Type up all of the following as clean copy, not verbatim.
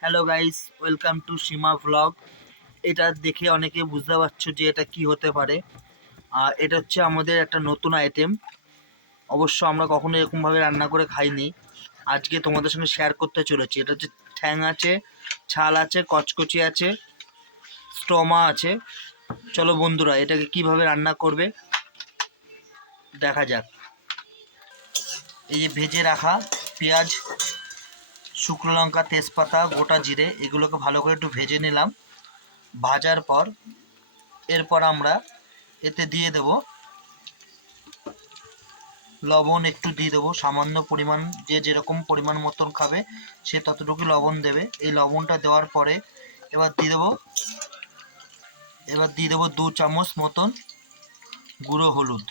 Hello guys, welcome to Seema vlog. এটা দেখে অনেকে বুঝতে পারছো যে এটা কি হতে পারে। আর এটা হচ্ছে আমাদের একটা নতুন আইটেম। অবশ্য আমরা কখনো এরকমভাবে রান্না করে খাইনি। আজকে তোমাদের সঙ্গে শেয়ার করতে চলেছি। এটা হচ্ছে ঠ্যাং আছে, ছাল আছে, কচকচি আছে, স্টোমা আছে। চলো বন্ধুরা, এটাকে কিভাবে রান্না করবে দেখা যাক। এই যে ভেজে রাখা পেঁয়াজ, শুকনো লঙ্কা, তেজপাতা, গোটা জিরে এগুলোকে ভালো করে একটু ভেজে নিলাম। ভাজার পর এরপর আমরা এতে দিয়ে দেব লবণ, একটু দিয়ে দেবো সামান্য পরিমাণ। যে যেরকম পরিমাণ মতন খাবে সে ততটুকু লবণ দেবে। এই লবণটা দেওয়ার পরে এবার দিয়ে দেবো 2 চামচ মতন গুঁড়ো হলুদ।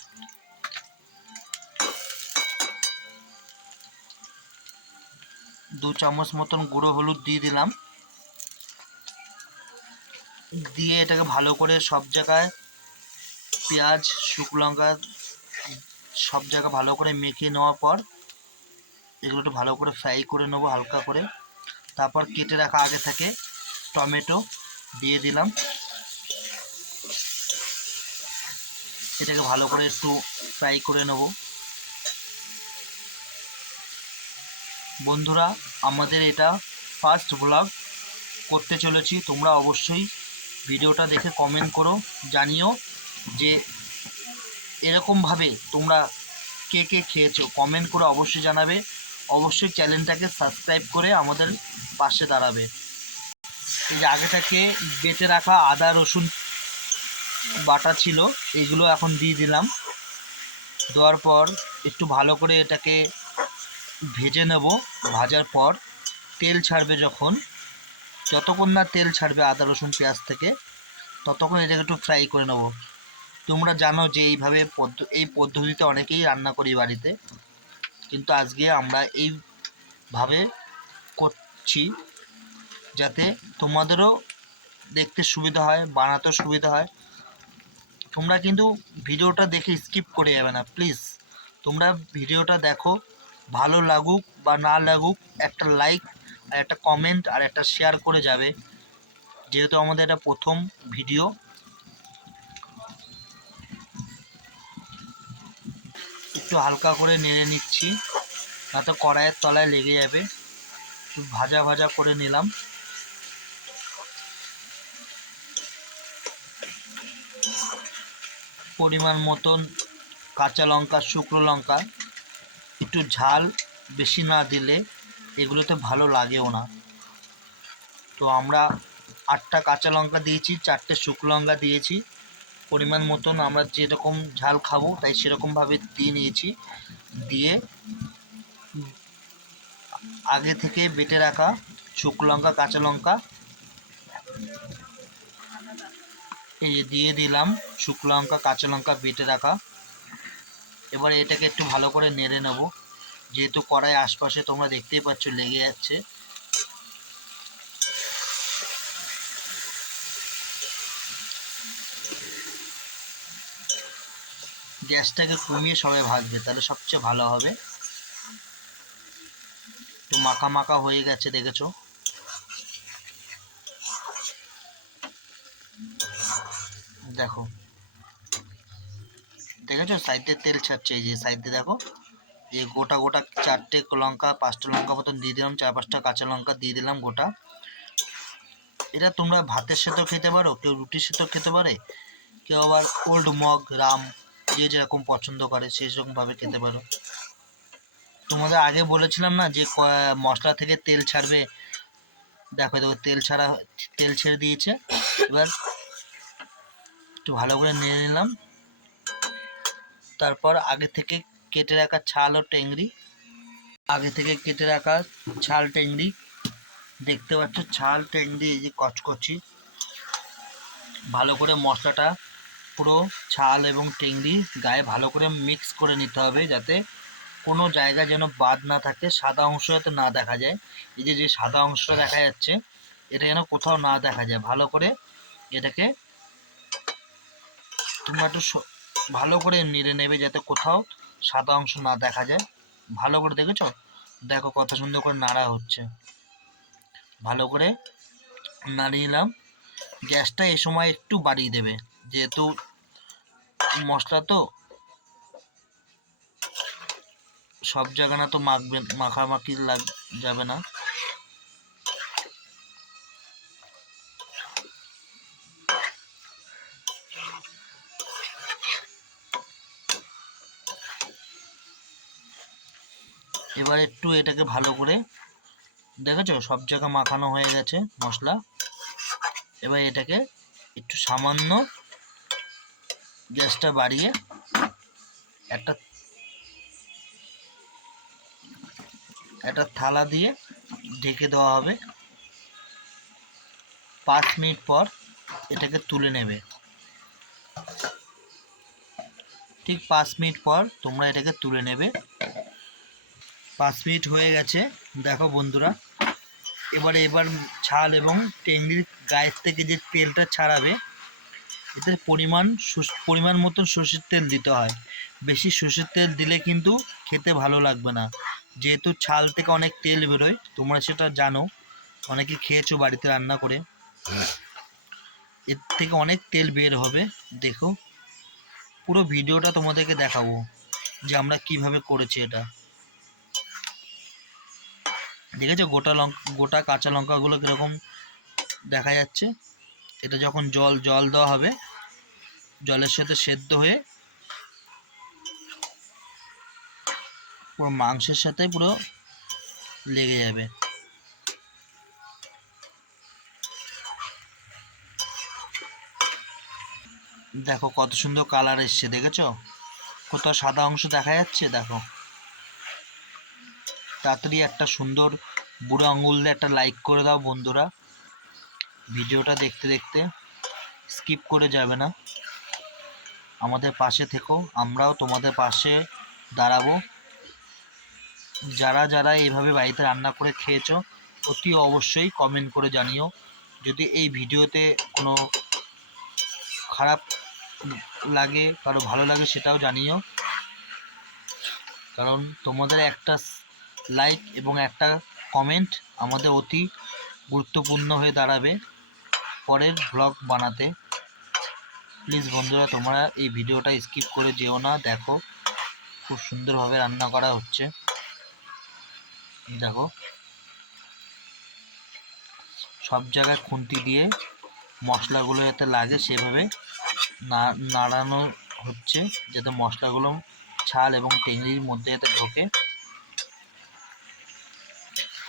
2 চামচ মতন গুঁড়ো হলুদ দিয়ে দিলাম। দিয়ে এটাকে ভালো করে সব জায়গায় পেঁয়াজ, শুকনো লঙ্কা সব জায়গায় ভালো করে মেখে নেওয়ার পর এগুলো একটু ভালো করে ফ্রাই করে নেবো হালকা করে। তারপর কেটে রাখা আগে থেকে টমেটো দিয়ে দিলাম। এটাকে ভালো করে একটু ফ্রাই করে নেব। বন্ধুরা, আমাদের এটা ফার্স্ট ব্লগ করতে চলেছি। তোমরা অবশ্যই ভিডিওটা দেখে কমেন্ট করো, জানিও যে এরকমভাবে তোমরা কে কে খেয়েছো। কমেন্ট করে অবশ্যই জানাবে। অবশ্যই চ্যানেলটাকে সাবস্ক্রাইব করে আমাদের পাশে দাঁড়াবে। এই যে আগে থেকে বেটে রাখা আদা রসুন বাটা ছিল, এইগুলো এখন দিয়ে দিলাম। দেওয়ার পর একটু ভালো করে এটাকে ভেজে নেব। ভাজার পর তেল ছাড়বে যতক্ষণ না তেল ছাড়বে আদা রসুন পেঁয়াজ থেকে, ততক্ষণ এটাকে একটু ফ্রাই করে নেব। তোমরা জানো যে এই পদ্ধতিতে অনেকেই রান্না করি বাড়িতে, কিন্তু আজকে আমরা এইভাবে করছি যাতে তোমাদেরও দেখতে সুবিধা হয়, বানাতেও সুবিধা হয়। তোমরা কিন্তু ভিডিওটা দেখে স্কিপ করে যাবে না প্লিজ। তোমরা ভিডিওটা দেখো, ভালো লাগুক বা না লাগুক একটা লাইক আর একটা কমেন্ট আর একটা শেয়ার করে যাবে, যেহেতু আমাদের এটা প্রথম ভিডিও। একটু হালকা করে নেড়ে নিচ্ছি, নয়তো কড়াইয়ের তলায় লেগে যাবে। একটু ভাজা ভাজা করে নিলাম। পরিমাণ মতন কাঁচা লঙ্কা, শুকনো লঙ্কা, একটু ঝাল বেশি না দিলে এগুলোতে ভালো লাগেও না। তো আমরা 8টা কাঁচা লঙ্কা দিয়েছি, 4টে শুকনো লঙ্কা দিয়েছি। পরিমাণ মতন আমরা যেরকম ঝাল খাবো তাই সেরকমভাবে দিয়ে নিয়েছি। দিয়ে আগে থেকে বেটে রাখা শুকনো লঙ্কা, কাঁচা লঙ্কা এই যে দিয়ে দিলাম। শুকনো লঙ্কা, কাঁচা লঙ্কা বেটে রাখা। এবারে এটাকে একটু ভালো করে নেড়ে নেব, যেহেতু কড়াই আশপাশে তোমরা দেখতেই পাচ্ছ লেগে যাচ্ছে। গ্যাসটাকে কমিয়ে সবাই ভাজবে, তাহলে সবচেয়ে ভালো হবে। একটু মাখা মাখা হয়ে গেছে, দেখেছো? দেখো, দেখেছো সাইডে তেল ছাড়ছে। এই যে সাইডে দেখো, যে গোটা গোটা 4টে লঙ্কা, 5টা লঙ্কা মতন দিয়ে দিলাম, 4-5টা কাঁচা লঙ্কা দিয়ে দিলাম গোটা। এটা তোমরা ভাতের সাথেও খেতে পারো, কেউ রুটির সাথেও খেতে পারে, কেউ আবার ওল্ড মগ রাম যে যেরকম পছন্দ করে সেই রকমভাবে খেতে পারো। তোমাদের আগে বলেছিলাম না যে মশলা থেকে তেল ছাড়বে। দেখো দেখো তেল ছেড়ে দিয়েছে। এবার একটু ভালো করে নিয়ে নিলাম। তারপর আগে থেকে কেটে রাখা ছাল টেংরি দেখতে পাচ্ছ, ছাল টেংরি এই যে কচকচি। ভালো করে মশলাটা পুরো ছাল এবং টেংরি গায়ে ভালো করে মিক্স করে নিতে হবে, যাতে কোনো জায়গা যেন বাদ না থাকে, সাদা অংশ যাতে না দেখা যায়। এই যে সাদা অংশটা দেখা যাচ্ছে, এটা যেন কোথাও না দেখা যায়। ভালো করে এটাকে তোমরা একটু ভালো করে নেড়ে নেবে, যাতে কোথাও সাদা অংশ না দেখা যায়। ভালো করে দেখেছো? দেখো কত সুন্দর করে নাড়া হচ্ছে। ভালো করে নাড়িয়ে নিলাম। গ্যাসটা এ সময় একটু বাড়িয়ে দেবে, যেহেতু মশলা তো সব জায়গা না তো মাখামাখি যাবে না। এবার একটু এটাকে ভালো করে, দেখেছো সব জায়গা মাখানো হয়ে গেছে মশলা। এবার এটাকে একটু সামান্য গ্যাসটা বাড়িয়ে একটা থালা দিয়ে ঢেকে দেওয়া হবে। 5 মিনিট পর এটাকে তুলে নেবে। ঠিক 5 মিনিট পর তোমরা এটাকে তুলে নেবে। 5 মিনিট হয়ে গেছে, দেখো বন্ধুরা। এবার ছাল এবং টেংরির গায়ের থেকে যে তেলটা ছাড়াবে, এতে পরিমাণ মতো সর্ষের তেল দিতে হয়। বেশি সর্ষের তেল দিলে কিন্তু খেতে ভালো লাগবে না, যেহেতু ছাল থেকে অনেক তেল বেরোয়, তোমরা সেটা জানো, অনেকে খেয়েছো বাড়িতে রান্না করে। এর থেকে অনেক তেল বের হবে। দেখো পুরো ভিডিওটা তোমাদেরকে দেখাবো যে আমরা কিভাবে করেছি এটা। দেখেছো গোটা কাঁচা লঙ্কাগুলো কীরকম দেখা যাচ্ছে। এটা যখন জল দেওয়া হবে, জলের সাথে সেদ্ধ হয়ে পুরো মাংসের সাথে পুরো লেগে যাবে। দেখো কত সুন্দর কালার এসছে, দেখেছো কোথাও সাদা অংশ দেখা যাচ্ছে। দেখো তাড়াতাড়ি একটা সুন্দর বুড়ো আঙুল দিয়ে একটা লাইক করে দাও বন্ধুরা। ভিডিওটা দেখতে দেখতে স্কিপ করে যাবে না, আমাদের পাশে থেকো, আমরাও তোমাদের পাশে দাঁড়াবো। যারা যারা এইভাবে বাড়িতে রান্না করে খেয়েছো অতি অবশ্যই কমেন্ট করে জানিও। যদি এই ভিডিওতে কোনো খারাপ লাগে, কারো ভালো লাগে, সেটাও জানিও। কারণ তোমাদের একটা লাইক এবং একটা কমেন্ট আমাদের অতি গুরুত্বপূর্ণ হয়ে দাঁড়াবে পরের ব্লগ বানাতে। প্লিজ বন্ধুরা তোমরা এই ভিডিওটা স্কিপ করে যেও না, দেখো খুব সুন্দরভাবে রান্না করা হচ্ছে। দেখো সব জায়গায় খুন্তি দিয়ে মশলাগুলো যাতে লাগে সেভাবে নাড়ানো হচ্ছে, যাতে মশলাগুলো ছাল এবং টেংরির মধ্যে যাতে ঢোকে।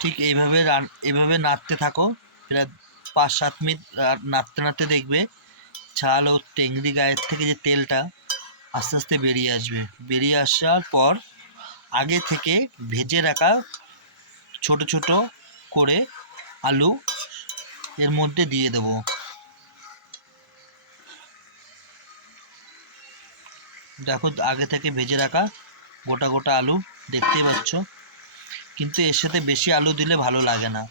ঠিক এইভাবে নাড়তে থাকো, প্রায় 5-7 মিনিট নাড়তে নাড়তে দেখবে ছাল ও টেংরি গায়ের থেকে যে তেলটা আস্তে আস্তে বেরিয়ে আসবে। বেরিয়ে আসার পর আগে থেকে ভেজে রাখা ছোট ছোট করে আলু এর মধ্যে দিয়ে দেবো। দেখো আগে থেকে ভেজে রাখা গোটা আলু দেখতেই পাচ্ছ, কিন্তু এর সাথে বেশি আলু দিলে ভালো লাগে না।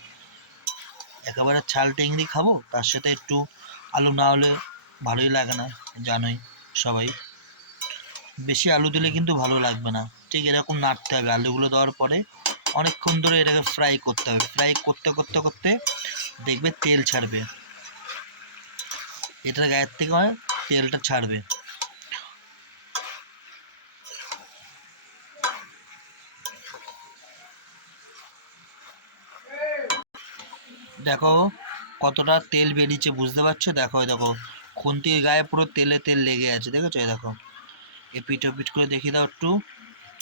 একেবারে ছাল টেংরি খাবো, তার সাথে একটু আলু না হলে ভালোই লাগে না, জানোই সবাই। বেশি আলু দিলে কিন্তু ভালো লাগবে না। ঠিক এরকম নাড়তে হবে। আলুগুলো দেওয়ার পরে অনেকক্ষণ ধরে এটাকে ফ্রাই করতে হবে। ফ্রাই করতে করতে করতে দেখবে তেল ছাড়বে, এটার গায়ের থেকে তেলটা ছাড়বে। দেখো কতটা তেল বেরিয়েছে বুঝতে পারছো। দেখো দেখো খুন্তির গায়ে পুরো তেলে তেল লেগে আছে, দেখেছো? দেখো এপিট ওপিট করে দেখিয়ে দাও একটু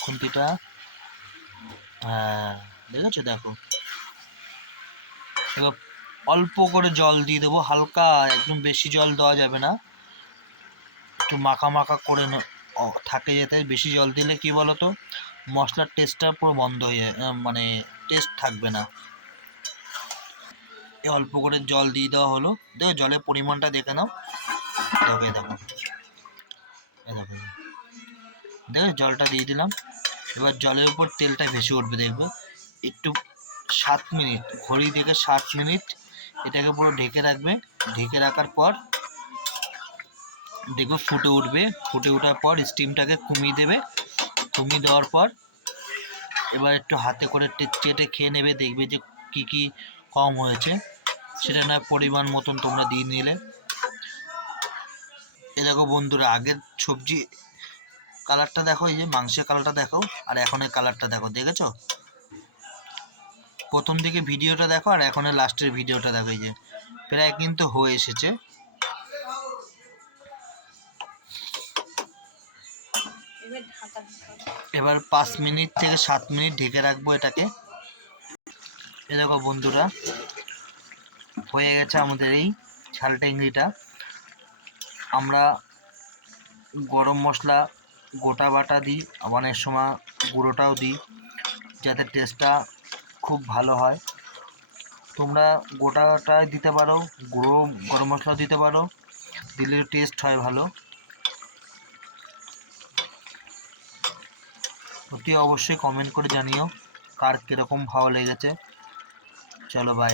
খুন্তিটা। হ্যাঁ দেখেছো? দেখো এবার অল্প করে জল দিয়ে দেবো, হালকা, একদম বেশি জল দেওয়া যাবে না, একটু মাখা মাখা করে থাকে যেতে। বেশি জল দিলে কি বলতো মশলার টেস্টটা পুরো বন্ধ হয়ে মানে টেস্ট থাকবে না। অল্প করে জল দিয়ে দেওয়া হলো। দেখো জলের পরিমাণটা দেখে নাও। দেখো দেখো দেখো দেখো জলটা দিয়ে দিলাম। এবার জলের উপর তেলটা ভেসে উঠবে, দেখবে একটু 7 মিনিট, ঘড়ি দেখে 7 মিনিট এটাকে পুরো ঢেকে রাখবে। ঢেকে রাখার পর দেখবে ফুটে উঠবে। ফুটে ওঠার পর স্টিমটাকে কমিয়ে দেবে। কমিয়ে দেওয়ার পর এবার একটু হাতে করে চেটে খেয়ে নেবে, দেখবে যে কী কম হয়েছে, সেটা না পরিমাণ মতন তোমরা দিয়ে নিলে। এ দেখো বন্ধুরা, আগের সবজি কালারটা দেখো, এই যে মাংসের কালারটা দেখো, আর এখনের কালারটা দেখো, দেখেছো? প্রথম দিকে ভিডিওটা দেখো আর এখনের লাস্টের ভিডিওটা দেখো, এই যে প্রায় কিন্তু হয়ে এসেছে। এবার 5 মিনিট থেকে 7 মিনিট ঢেকে রাখবো এটাকে। এ দেখো বন্ধুরা, হয়ে গেছে আমাদের এই ঝাল টেংরিটা। আমরা গরম মশলা গোটা বাটা দিই, আবার অনেক সময় গুঁড়োটাও দিই, যাতে টেস্টটা খুব ভালো হয়। তোমরা গোটাটা দিতে পারো, গুঁড়ো গরম মশলাও দিতে পারো, দিলে টেস্ট হয় ভালো। অতি অবশ্যই কমেন্ট করে জানিও কার কীরকম ভালো লেগেছে। চলো বাই।